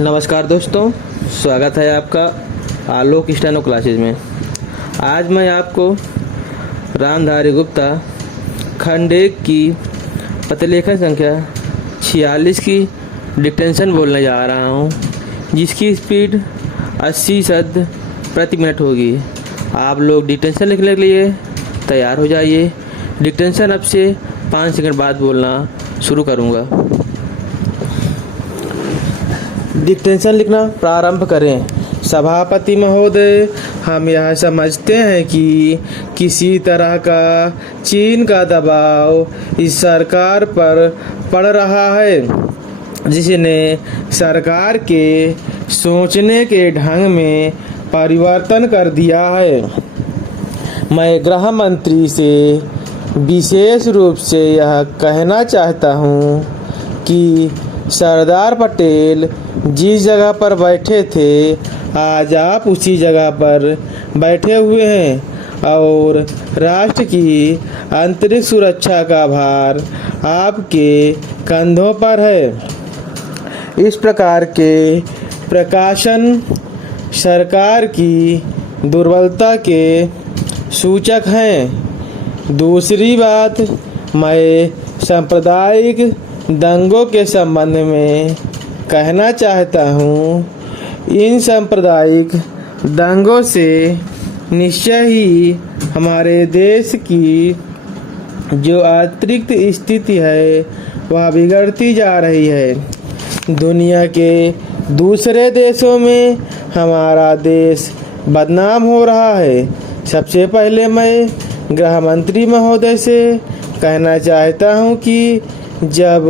नमस्कार दोस्तों, स्वागत है आपका आलोक स्टेनो क्लासेज में। आज मैं आपको रामधारी गुप्ता खंड 1 की प्रतिलेखन संख्या 46 की डिक्टेंशन बोलने जा रहा हूँ, जिसकी स्पीड 80 शब्द प्रति मिनट होगी। आप लोग डिक्टेंशन लिखने के लिए तैयार हो जाइए। डिक्टेंशन अब से 5 सेकंड बाद बोलना शुरू करूँगा। डिक्टेंशन लिखना प्रारंभ करें। सभापति महोदय, हम यह समझते हैं कि किसी तरह का चीन का दबाव इस सरकार पर पड़ रहा है, जिसने सरकार के सोचने के ढंग में परिवर्तन कर दिया है। मैं गृह मंत्री से विशेष रूप से यह कहना चाहता हूँ कि सरदार पटेल जिस जगह पर बैठे थे, आज आप उसी जगह पर बैठे हुए हैं और राष्ट्र की आंतरिक सुरक्षा का भार आपके कंधों पर है। इस प्रकार के प्रकाशन सरकार की दुर्बलता के सूचक हैं। दूसरी बात, मैं सांप्रदायिक दंगों के संबंध में कहना चाहता हूँ। इन सांप्रदायिक दंगों से निश्चय ही हमारे देश की जो आंतरिक स्थिति है वह बिगड़ती जा रही है। दुनिया के दूसरे देशों में हमारा देश बदनाम हो रहा है। सबसे पहले मैं गृह मंत्री महोदय से कहना चाहता हूँ कि जब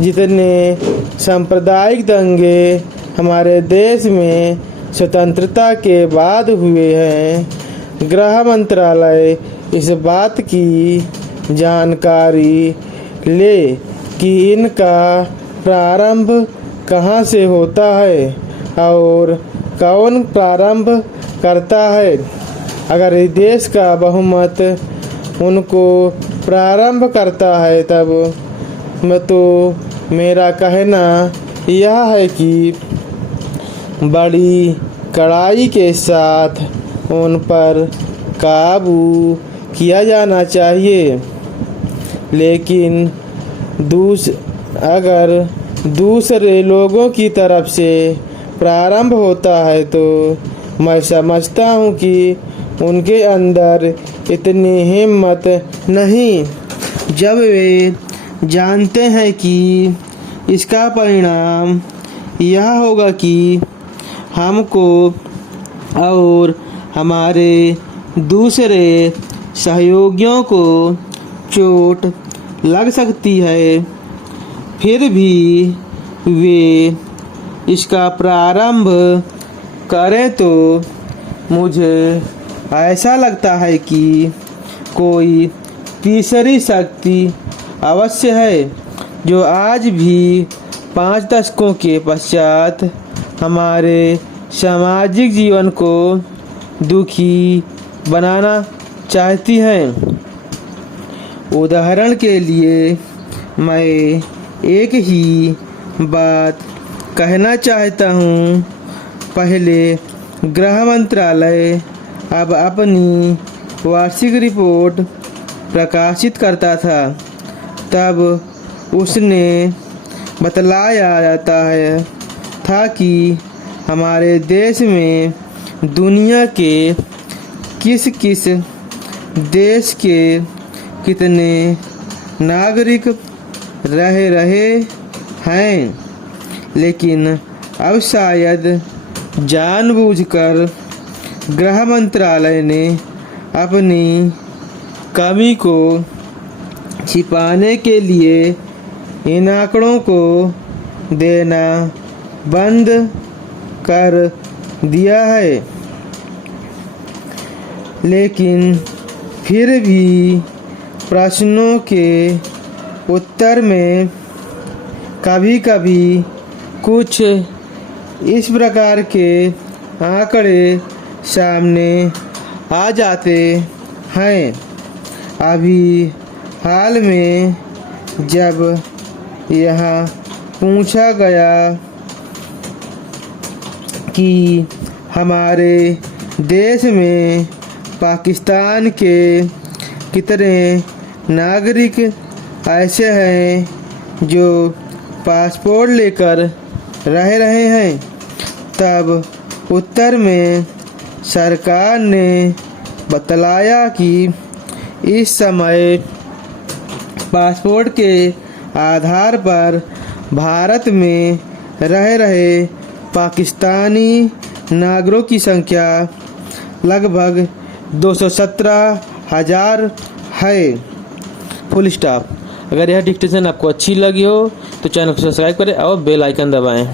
जितने सांप्रदायिक दंगे हमारे देश में स्वतंत्रता के बाद हुए हैं, गृह मंत्रालय इस बात की जानकारी ले कि इनका प्रारंभ कहाँ से होता है और कौन प्रारंभ करता है। अगर इस देश का बहुमत उनको प्रारंभ करता है, तब मेरा कहना यह है कि बड़ी कड़ाई के साथ उन पर काबू किया जाना चाहिए। लेकिन अगर दूसरे लोगों की तरफ से प्रारंभ होता है तो मैं समझता हूँ कि उनके अंदर इतनी हिम्मत नहीं, जब वे जानते हैं कि इसका परिणाम यह होगा कि हमको और हमारे दूसरे सहयोगियों को चोट लग सकती है, फिर भी वे इसका प्रारंभ करें तो मुझे ऐसा लगता है कि कोई तीसरी शक्ति अवश्य है, जो आज भी 5 दशकों के पश्चात हमारे सामाजिक जीवन को दुखी बनाना चाहती है। उदाहरण के लिए मैं एक ही बात कहना चाहता हूँ। पहले गृह मंत्रालय अब अपनी वार्षिक रिपोर्ट प्रकाशित करता था, तब उसने बतलाया जाता था कि हमारे देश में दुनिया के किस किस देश के कितने नागरिक रह रहे हैं। लेकिन अब शायद जानबूझकर गृह मंत्रालय ने अपनी कमी को छिपाने के लिए इन आंकड़ों को देना बंद कर दिया है। लेकिन फिर भी प्रश्नों के उत्तर में कभी कभी कुछ इस प्रकार के आंकड़े सामने आ जाते हैं। अभी हाल में जब यह पूछा गया कि हमारे देश में पाकिस्तान के कितने नागरिक ऐसे हैं जो पासपोर्ट लेकर रह रहे हैं। तब उत्तर में सरकार ने बतलाया कि इस समय पासपोर्ट के आधार पर भारत में रह रहे पाकिस्तानी नागरिकों की संख्या लगभग 217,000 है। Full stop. अगर यह डिक्टेशन आपको अच्छी लगी हो तो चैनल को सब्सक्राइब करें और बेल आइकन दबाएं।